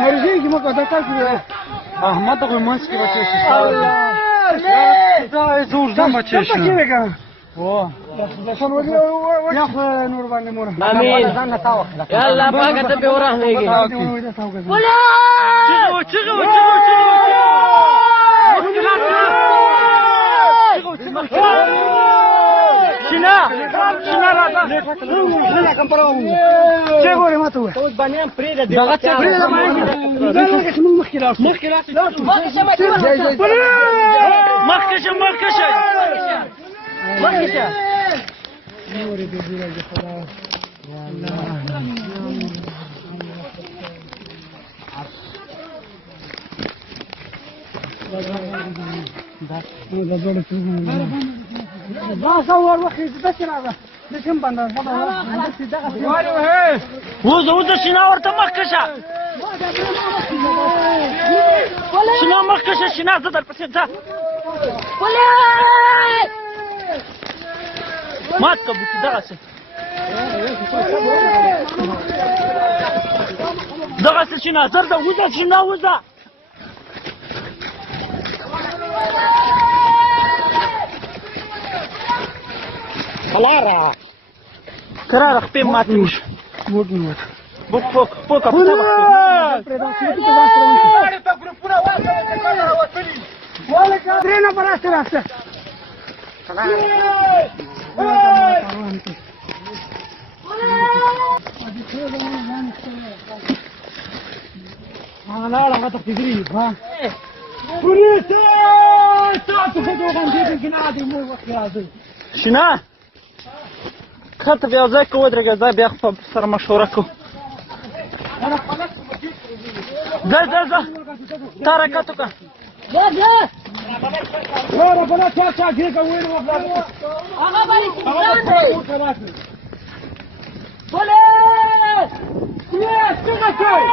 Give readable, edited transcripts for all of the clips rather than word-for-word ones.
مرجعي ما قدرت أكل أحمد أقول ماسك بتشيش لا يزور زم بتشيش أوه عشان ودي يا أخي نور بني مورا آمين يلا بقى تبي وراه نيجي ولا شغو شنا راځه شنا کوم پرو څه ګورې ما ته اوس باندې پرې ده دغه څه پرې ده باندې دا لږه څه مخکې مخکې نورې دې دې خدا والله صور وخي بس هذا لكن بنا وزو شنا ورته مخکشه شنا مخکشه شنا زدر پسې ځه مات کبوتی دغه څه شنا زر د وزه شنا وزه Clara! Clara, pe matiuș. Buc. Trena para asta. لا لا غطك تجري ها بوليسي تعطوا خذوا غندير القنادي مو وقت لازم شنو؟ خاطر بیا ځای کې ودرېږه ځای بیا خو سره مشوره کوو ځه تا حرکت وکړه ورا بلا چا کېږه ویل وکړه هغه باندې پولیس څنګه کوي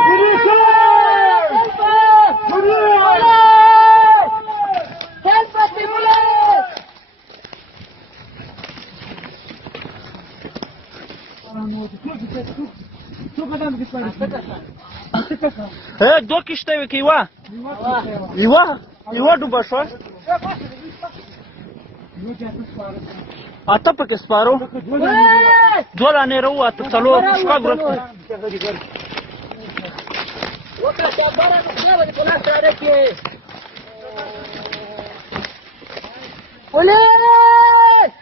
دوه کشته وې که یوه ډوبه شوه اته پکې سپارو دوه لانې راووته څلور شپږ ورځې پولیس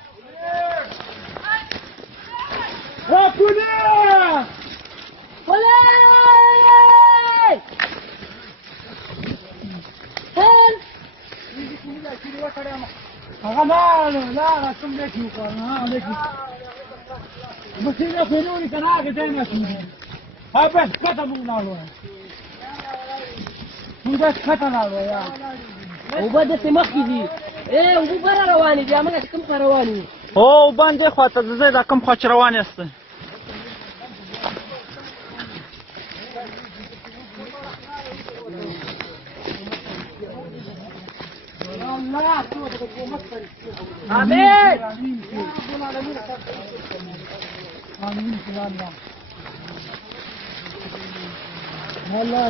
لا ثم لك مقارنة لك بس إذا فينوني كان هذا دائما اسمه ها بس ختم نالو بس ختم نالو يا وبدت مخي ايه وبره رواني دي امانه کوم رواني او باندې خواته زه دا کوم خواچ روان یاست آمين والله